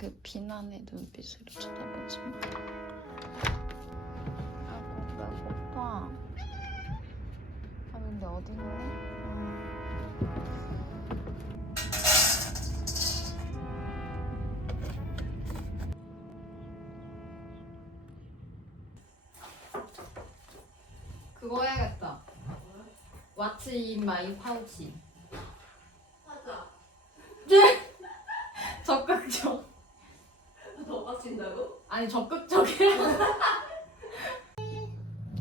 그 비난의 눈빛으로 쳐다보지 마. 아고 배고파. 아 근데? 아. 그거 해야겠다. What's in my pouch? 하자. 적극적. 더 빡친다고? 아니 적극적이야.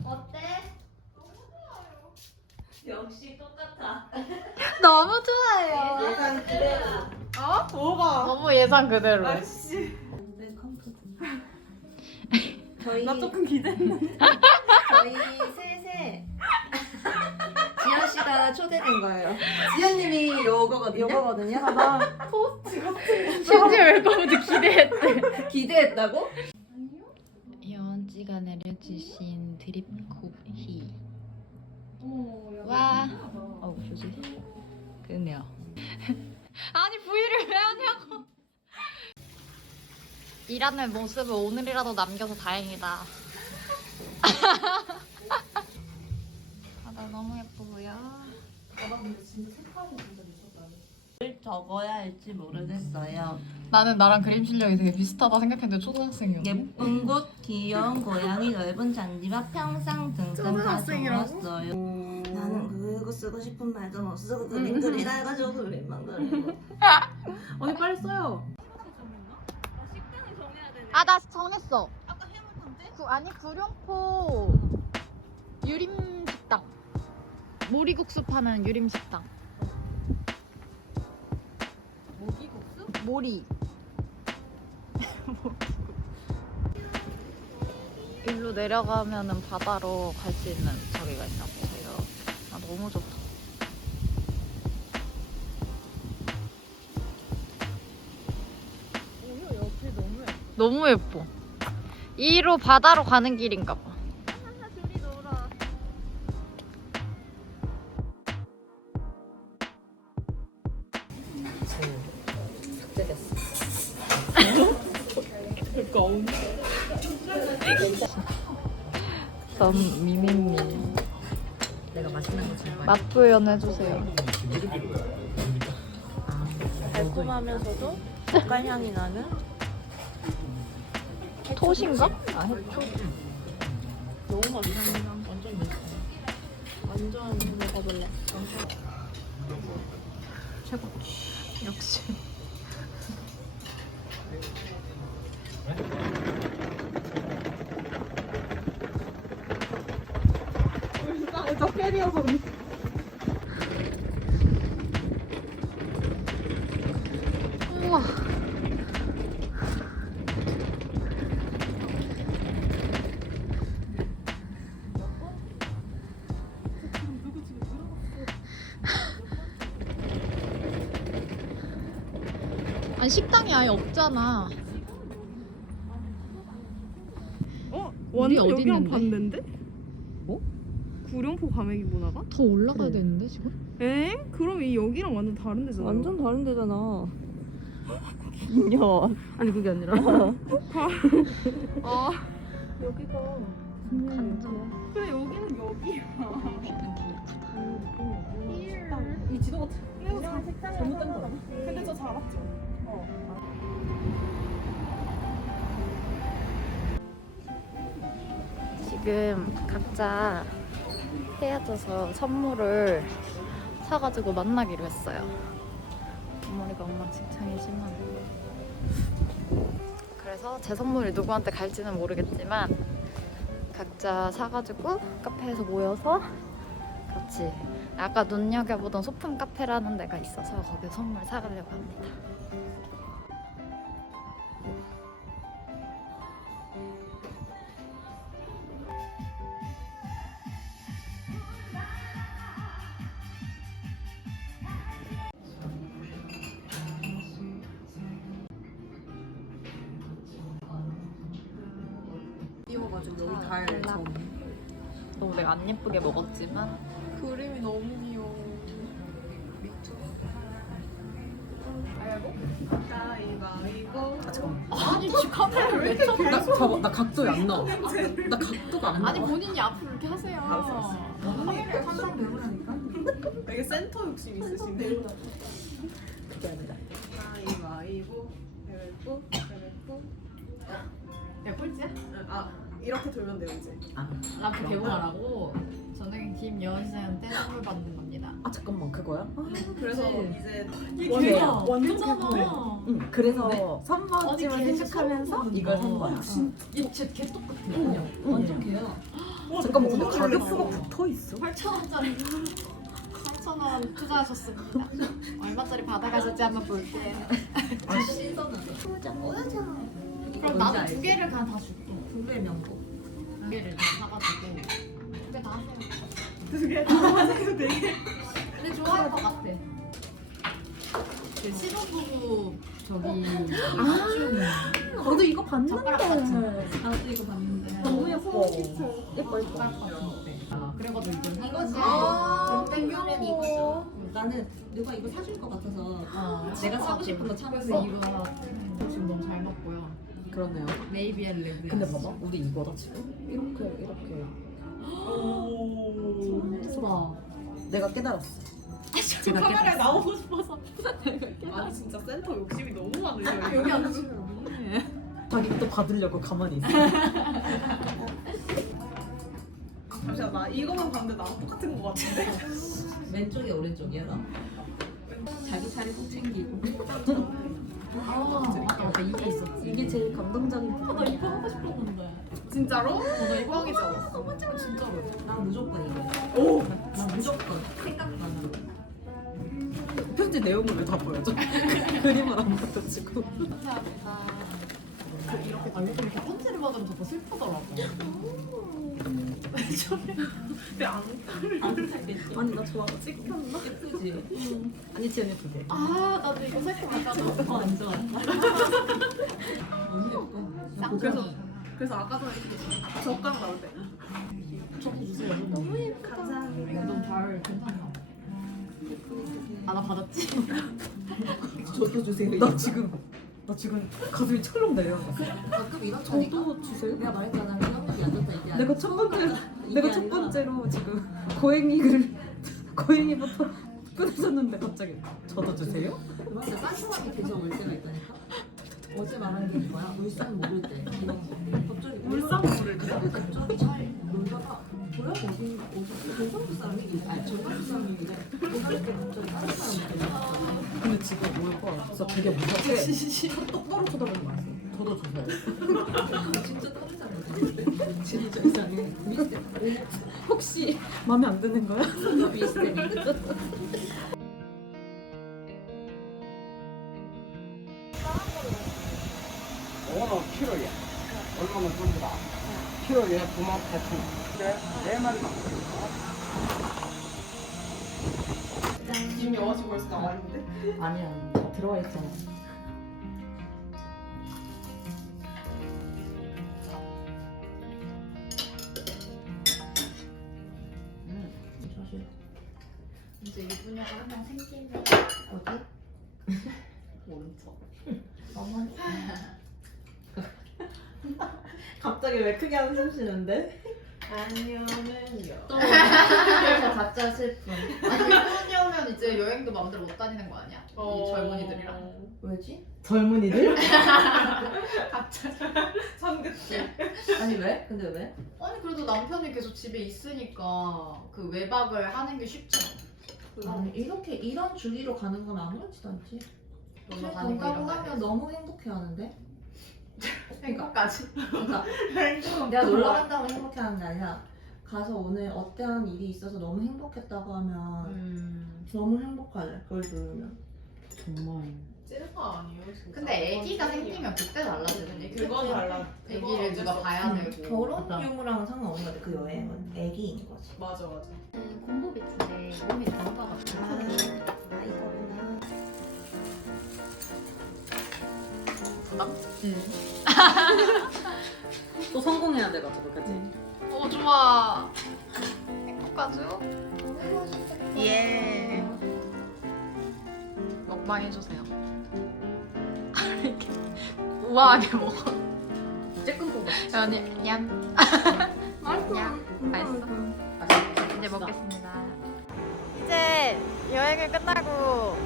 어때? 역시 똑같아. 너무 좋아요. 예상 그대로. 어? 뭐가? 너무 예상 그대로. 아씨 네, 컴퓨터. 저희 나 조금 기대했네 저희 셋에 씨가 초대된 거예요. 지현님이 요거거든요. 요거거든요. 나 토스트 같은 심지어 웰컴도 기대했대. 기대했다고? 여원지가 내려주신 드립 야 와. 어 뭐지? 그네요. 아니 부위를 왜 하냐고. 일하는 모습을 오늘이라도 남겨서 다행이다. 바다 너무 예뻐 보여. 적어야 할지 모르겠어요. 나는 나랑 그림 실력이 되게 비슷하다 생각했는데 초등학생이었네. 예쁜 곳, 귀여운 고양이, 넓은 잔디와 평상 등등 다 초등학생이라고? 좋았어요. 나는 그거 쓰고 싶은 말도 못 쓰고 그림 그리다 해가지고 그림만 그리고. 언니 빨리 써요 아 나 정했어. 아까 해물던데? 구, 아니 구룡포 유림 식당. 모리국수 파는 유림 식당. 모기국수? 모리. 일로 내려가면은 바다로 갈 수 있는 저기가 있나 보세요. 아 너무 좋다. 예뻐 너무 예뻐. 이로 바다로 가는 길인가 봐. 전 미미미. 내가 맛있는 거줄 거야. 맛 표현 해주세요. 달콤하면서도 젓갈 향이 나는 토신가? 아 해초. 너무 맛있어 완전 맛있어 완전 먹어볼래 최고. 역시. 저 캐리어서 우 식당이 아예 없잖아. 어? 우리 완전 어디 여기랑 있는데? 반대인데? 어? 구룡포 가맥이 뭐나가? 더 올라가야 그래. 되는데 지금? 에? 그럼 이 여기랑 완전 다른 데잖아 다른 데잖아. 인연. 아니 그게 아니라 아. 여기가 간장. 그래 여기는 여기야 음, 이 지도가 그냥 잘못 된 거야 근데 저잘 왔죠? 지금 각자 헤어져서 선물을 사가지고 만나기로 했어요. 머리가 엉망진창이지만 그래서 제 선물이 누구한테 갈지는 모르겠지만 각자 사가지고 카페에서 모여서 같이 아까 눈여겨보던 소품 카페라는 데가 있어서 거기서 선물 사가려고 합니다. 띄워가지고 여기 달 점. 너무 내가 안 예쁘게 먹었지만 그림이 너무 귀여워 가위바위보. 아 잠깐만. 아니 지금 카메라를 왜 쳐? 나 봐봐 나 각도에 안 나와. 나 각도가 안 나와. 아니 본인이 앞으로 이렇게 하세요. 카메라에 항상 배우라니까. 되게 센터 욕심 있으시네. 그게 아니라. 가위바위보. 가위바위보. 가위바위보. 야 꼴찌야? 아 이렇게 돌면 돼요 이제. 아, 라프 개봉하라고 저는 김여은 씨한테 선물 받는 겁니다. 아 잠깐만 그거야? 아, 그래서 그치. 이제 원해요. 완전 괜찮아. 개구해. 응. 그래서 어디 3번쯤을 걔 생각하면서 선물 이걸 산 거야. 거야. 얘쟤개 똑같아. 응. 완전 개야. 잠깐만 근데 너무 가격표가. 붙어 있어. 8천 원짜리 8천 원 투자하셨습니다. 얼마짜리 받아가실지 한번 볼게요. 아, 오야잖아. 그럼 나도 두 개를 다, 다 줄게. 불의 명곡. 두 개를 다 사가지고 두 개 다 하세요. 두개 하세요 되게. 근데 좋아할 것 같아. 그 신혼부부 저기 아 이거 봤는데. 젓가락 같은. 나도 이거 봤는데 너무 예뻐. 예뻐 예뻐. 젓가락 같은데. 아 그래가지고 이거 이거지. 아, 땡겨면 이거죠. 나는 누가 이거 사줄 것 같아서 어, 내가 사고 싶은 거 참았어. 이거 지금 너무 잘 먹고요. 그러네요. 네이비 앤 레드. 근데 봐봐 우리 이거다 지금. 이렇게 이렇게. 예쁘다. 내가 깨달았어. 저 제가 카메라에. 나오고 싶어서. 아니 진짜 센터 욕심이 너무 많으셔요. 여기 앉으 자기 또 받으려고 가만히 있어. 잠시만 나 이거만 봤는데 나랑 똑같은 거 같은데. 왼쪽이 오른쪽이야 너? 자기 차례 꼭 챙기고. 아, 맞다, 맞다. 이게 있었지. 이게 제일 감동적인 아, 나 이거 하고 싶었는데. 진짜로? 어, 나 이거 하고 뻥이죠. 싶었어. 진짜로. 난 무조건 이거. 오. 난 무조건 하고. 편지 내용을 왜 다 보여줘? 그림을 안 보여주고. 감사합니다. 그 이렇게 나 요즘 이렇게 편지를 받으면 자꾸 슬프더라고. 근데 안 아니 나 좋아. 찍혔나? 예쁘지? 아니 두 개. 아, 나도 이거 살짝 아까 안 좋아. 너무 예뻐. 그래서 그래서 아까 전에 이렇게 젓가락 나올 때. 저도 주세요. 너무 예쁘다. 감사합니다. 너무 잘 괜찮아. 아, 나 받았지? 저도 주세요. 나 지금 나 지금 가슴이 철렁 내려앉았어. 가끔 이런 저도 주세요. 내가 말했잖아. 내가 첫 번째 내가 첫 번째로 지금 고행이를 고행이부터 끊어졌는데 갑자기 저도 주세요? 근데 깔끔하게 계속 올 때가 있다니까. 어제 말한 게 이거야. 울산 모를 때 이런 거. 갑자기 울산 모를 때? 갑자기 잘 놀다가 뭐야 어디 어디 경상도 사람이 아니 전라도 사람이래. 그럴 때 갑자기 다른 사람이 근데 지금 올 거야. 진짜 되게 무섭게 똑바로 쳐다보는 거 알았어. 저도 주세요. 진짜 진짜 이상해. 혹시 마음에 안 드는 거야? 오는 키로에 얼마나 준다 키로에 9만 8천 원 네, 네 마리만 이미 여자친구 벌써 나와 있는데. 아니야. 다 들어와 있잖아. 오른쪽. 갑자기 왜 크게 한숨 쉬는데? 안녕은요. 또 그래서 가짜 슬픔. 아니 일본이 오면 이제 여행도 마음대로 못 다니는 거 아니야? 이 젊은이들이랑. 왜지? 젊은이들? 가짜. 삼겹살. 아니 왜? 근데 왜? 아니 그래도 남편이 계속 집에 있으니까 그 외박을 하는 게 쉽지 않아. 아니 이렇게 이런 주기로 가는 건 아무렇지도 않지. 놀러 가는 거 이런 거 하면 너무 행복해하는데. 행복까지. 그러니까 내가 놀러 간다고 행복해하는 게 아니라 가서 오늘 어떠한 일이 있어서 너무 행복했다고 하면 음. 너무 행복할래. 그걸 들으면. 정말. 찐파 아니에요 진짜. 근데 아기가 생기면 그때 달라지는 얘기. 그건 달라. 그건 어쩔 누가 수 봐야 음, 되고. 결혼 맞다. 유무랑은 상관없는 것 같아. 그 여행은 애기인 거지. 맞아 맞아. 공부 비추에 몸이 단가 같아. 아 이거구나. 또 성공해야 돼가지고 그치? 어 좋아. 행복하죠? 예. 먹방 해주세요. 우아하게 먹어. 쬐끔 뽑아. 아니 냠. 맛있어. 맛있어? 이제 먹겠습니다. 이제 여행을 끝나고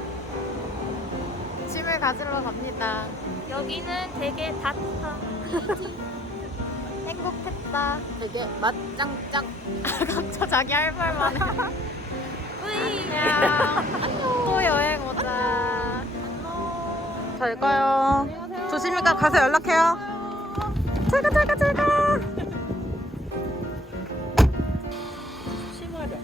짐을 가지러 갑니다. 여기는 되게 닿다. 행복했다. 되게 맛짱짱. 각자 자기 할 말만 해. 안녕. 또 여행 오자. 안녕. 잘 가요. 조심히 가 가서 연락해요. 잘가 잘가 잘가. 심하려.